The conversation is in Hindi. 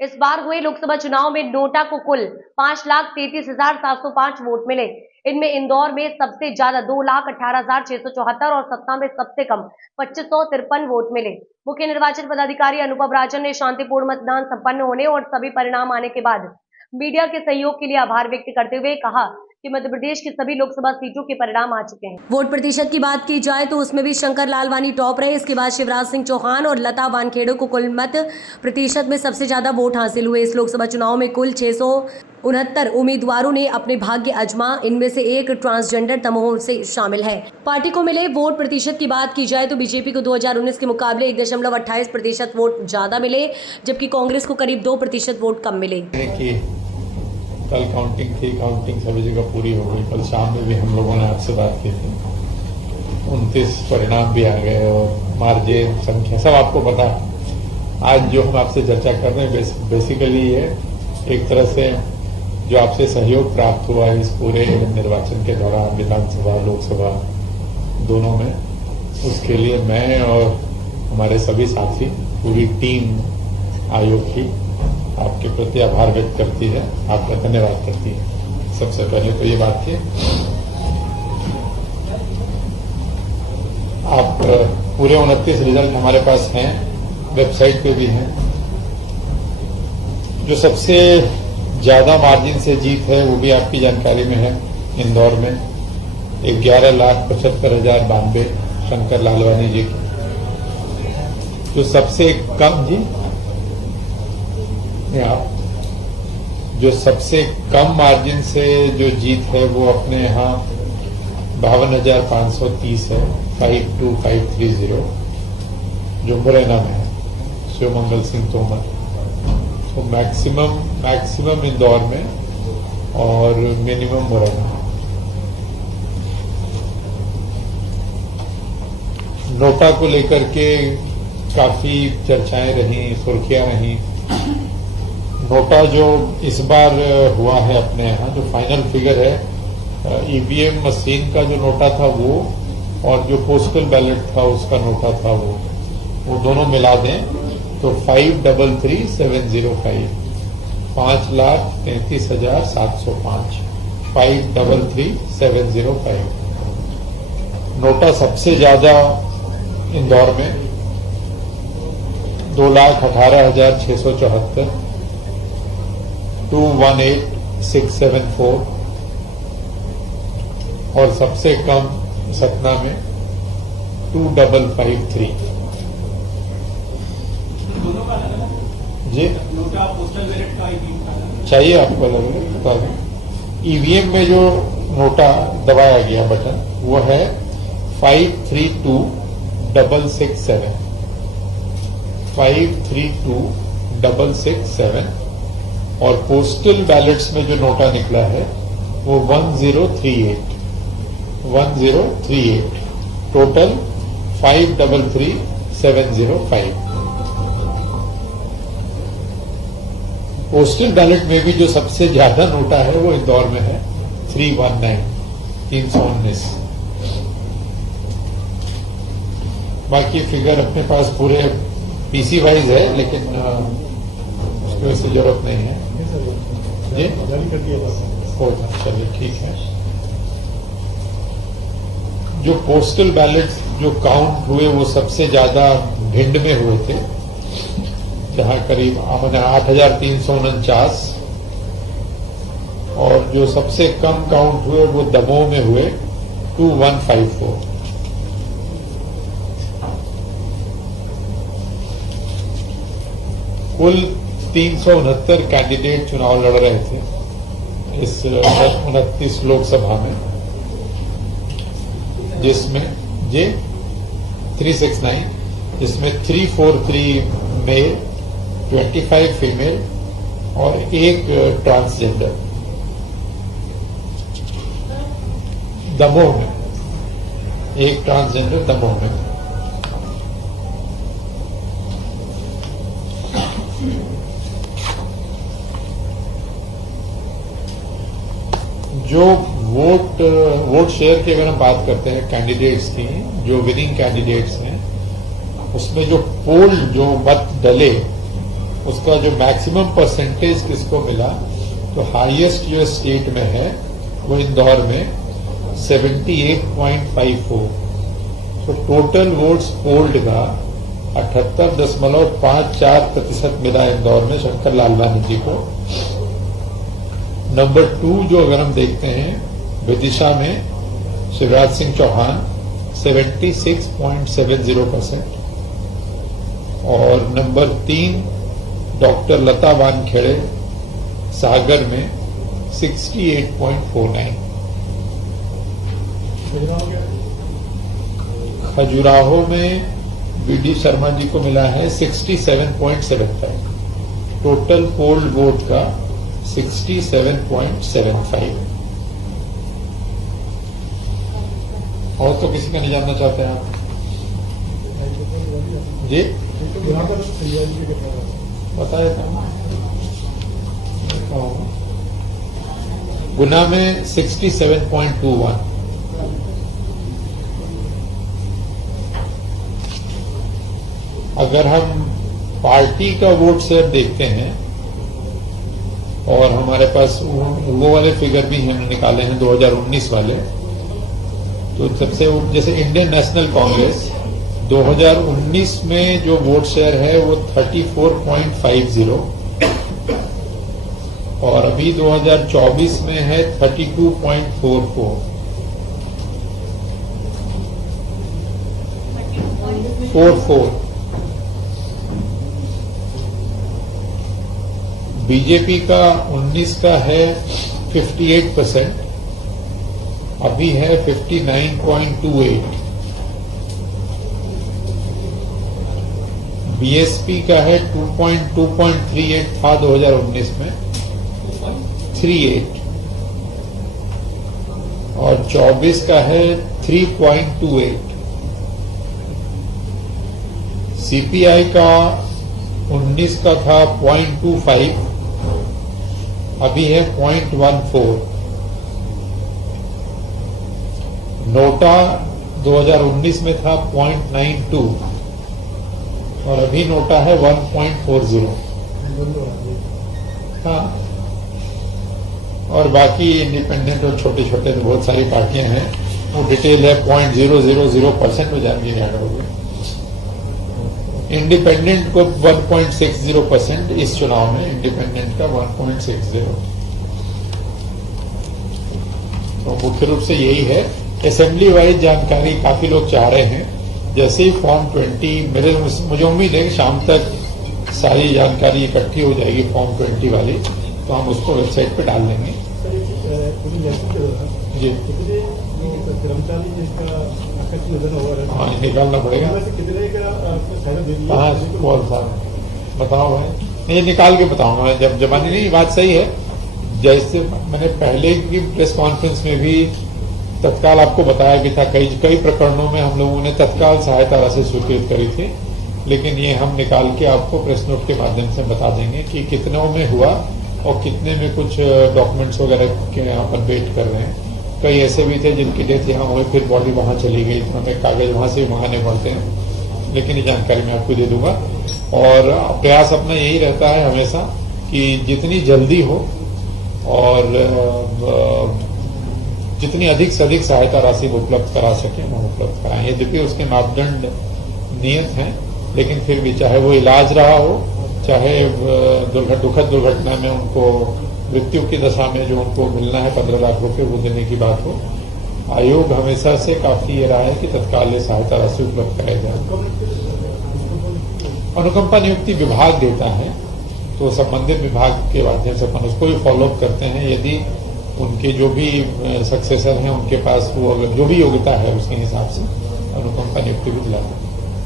इस बार हुए लोकसभा चुनाव में नोटा को कुल 5,33,705 वोट मिले। इनमें इंदौर में सबसे ज्यादा 2,18,674 और सतना में सबसे कम 2,553 वोट मिले। मुख्य निर्वाचन पदाधिकारी अनुभव राजन ने शांतिपूर्ण मतदान संपन्न होने और सभी परिणाम आने के बाद मीडिया के सहयोग के लिए आभार व्यक्त करते हुए कहा कि मध्य प्रदेश की सभी लोकसभा सीटों के परिणाम आ चुके हैं। वोट प्रतिशत की बात की जाए तो उसमें भी शंकर लालवानी टॉप रहे। इसके बाद शिवराज सिंह चौहान और लता वानखेड़े को कुल मत प्रतिशत में सबसे ज्यादा वोट हासिल हुए। इस लोकसभा चुनाव में कुल 669 उम्मीदवारों ने अपने भाग्य आजमा। इनमें से एक ट्रांसजेंडर दमोह से शामिल है। पार्टी को मिले वोट प्रतिशत की बात की जाए तो बीजेपी को 2019 के मुकाबले 1.28% वोट ज्यादा मिले, जबकि कांग्रेस को करीब 2% वोट कम मिले। कल काउंटिंग सभी जगह पूरी हो गई। कल शाम में भी हम लोगों ने आपसे बात की थी। 29 परिणाम भी आ गए और मार्जिन संख्या सब आपको पता है। आज जो हम आपसे चर्चा कर रहे हैं बेसिकली ये एक तरह से जो आपसे सहयोग प्राप्त हुआ है इस पूरे निर्वाचन के दौरान विधानसभा लोकसभा दोनों में, उसके लिए मैं और हमारे सभी साथी पूरी टीम आयोग की आपके प्रति आभार व्यक्त करती है, आपका धन्यवाद करती है। सबसे पहले तो ये बात थी। आप पूरे 29 रिजल्ट हमारे पास हैं, वेबसाइट पे भी हैं। जो सबसे ज्यादा मार्जिन से जीत है वो भी आपकी जानकारी में है। इंदौर में 11,75,092 शंकर लालवानी जी की। जो सबसे कम जो सबसे कम मार्जिन से जो जीत है वो अपने यहाँ 52,530 है, 52,530, जो मुरैना में है, शिवमंगल सिंह तोमर। तो मैक्सिमम इंदौर में और मिनिमम मुरैना। नोटा को लेकर के काफी चर्चाएं रही, सुर्खियां रही। नोटा जो इस बार हुआ है अपने यहाँ, जो फाइनल फिगर है ईवीएम मशीन का जो नोटा था वो और जो पोस्टल बैलेट था उसका नोटा था वो दोनों मिला दें तो 5,33,705, 5,33,705, 5,33,705। नोटा सबसे ज्यादा इंदौर में 2,18,674, 218,674 और सबसे कम सतना में 2,553। जी चाहिए आपको अलग अलग बता दें। ईवीएम में जो नोटा दबाया गया बटन वो है 532,667, 532,667 और पोस्टल बैलेट्स में जो नोटा निकला है वो 1038, टोटल 533,705। पोस्टल बैलेट में भी जो सबसे ज्यादा नोटा है वो इंदौर में है 319। बाकी फिगर अपने पास पूरे पीसी वाइज है, लेकिन उसकी वैसे जरूरत नहीं है। जी चलिए ठीक है। जो पोस्टल बैलेट जो काउंट हुए वो सबसे ज्यादा भिंड में हुए थे, जहां करीब 8,349, और जो सबसे कम काउंट हुए वो दमोह में हुए 2,154। कुल 369 कैंडिडेट चुनाव लड़ रहे थे इस 29 लोकसभा में, जिसमें 369, जिसमें 343 मेल, 25 फीमेल और एक ट्रांसजेंडर। दमोह में एक ट्रांसजेंडर दमोह में। जो वोट शेयर की अगर हम बात करते हैं कैंडिडेट्स की, जो विनिंग कैंडिडेट्स हैं, उसमें जो पोल जो मत डले उसका जो मैक्सिमम परसेंटेज किसको मिला, तो हाईएस्ट जो स्टेट में है वो इंदौर में 78.54। तो टोटल वोट्स पोल्ड का 78.54% मिला इंदौर में शंकर लालवानी जी को। नंबर 2 जो अगर हम देखते हैं विदिशा में शिवराज सिंह चौहान 76.70% और नंबर 3 डॉक्टर लता वानखेड़े सागर में 68.49। खजुराहो में बीडी शर्मा जी को मिला है 67.75। टोटल पोल्ड वोट का 67.75। और तो किसी का नहीं जानना चाहते हैं आप जी? बता देता हूँ। गुना में 67.21। अगर हम पार्टी का वोट शेयर देखते हैं और हमारे पास वो वाले फिगर भी हमने निकाले हैं 2019 वाले, तो सबसे जैसे इंडियन नेशनल कांग्रेस 2019 में जो वोट शेयर है वो 34.50 और अभी 2024 में है 32.44। बीजेपी का 19 का है 58%, अभी है 59.28। बीएसपी का है 2.38 था 2019 में 38 और 24 का है 3.28। सीपीआई का 19 का था 0.25, अभी है 0.14। नोटा 2019 में था 0.92 और अभी नोटा है 1.40। हाँ, और बाकी इंडिपेंडेंट और छोटे छोटे बहुत सारी पार्टियां हैं, वो डिटेल है 0.000% में जाएंगे याद होगी। इंडिपेंडेंट को 1.60% इस चुनाव में, इंडिपेंडेंट का 1.60। तो मुख्य रूप से यही है। असेंबली वाइज जानकारी काफी लोग चाह रहे हैं। जैसे ही फॉर्म 20 मुझे उम्मीद है कि शाम तक सारी जानकारी इकट्ठी हो जाएगी फॉर्म 20 वाली, तो हम उसको वेबसाइट पे डाल देंगे। जी हाँ, निकालना पड़ेगा। हाँ, बताओ भाई, नहीं निकाल के बताऊंगा जब जमानी। नहीं, बात सही है। जैसे मैंने पहले की प्रेस कॉन्फ्रेंस में भी तत्काल आपको बताया भी था, कई प्रकरणों में हम लोगों ने तत्काल सहायता राशि स्वीकृत करी थी, लेकिन ये हम निकाल के आपको प्रेस नोट के माध्यम से बता देंगे कि कितनों में हुआ और कितने में कुछ डॉक्यूमेंट्स वगैरह के यहाँ पर वेट कर रहे हैं। कई ऐसे भी थे जिनकी डेथ यहाँ हुई, फिर बॉडी वहां चली गई, तो हमें कागज वहां से मंगाने पड़ते हैं, लेकिन ये जानकारी मैं आपको दे दूंगा। और प्रयास अपना यही रहता है हमेशा कि जितनी जल्दी हो और जितनी अधिक से अधिक सहायता राशि उपलब्ध करा सके हम उपलब्ध कराएं। यद्यपि उसके मापदंड नियत हैं, लेकिन फिर भी चाहे वो इलाज रहा हो, चाहे दुखद दुर्घटना में उनको मृत्यु की दशा में जो उनको मिलना है 15 लाख रुपए वो देने की बात हो, आयोग हमेशा से काफी ये रहा है कि तत्काल सहायता राशि उपलब्ध कराई जाए। अनुकंपा नियुक्ति विभाग देता है, तो संबंधित विभाग के माध्यम से अपन उसको भी फॉलोअप करते हैं। यदि उनके जो भी सक्सेसर हैं उनके पास वो अगर जो भी योग्यता है उसके हिसाब से अनुकंपा नियुक्ति भी दिलाते हैं।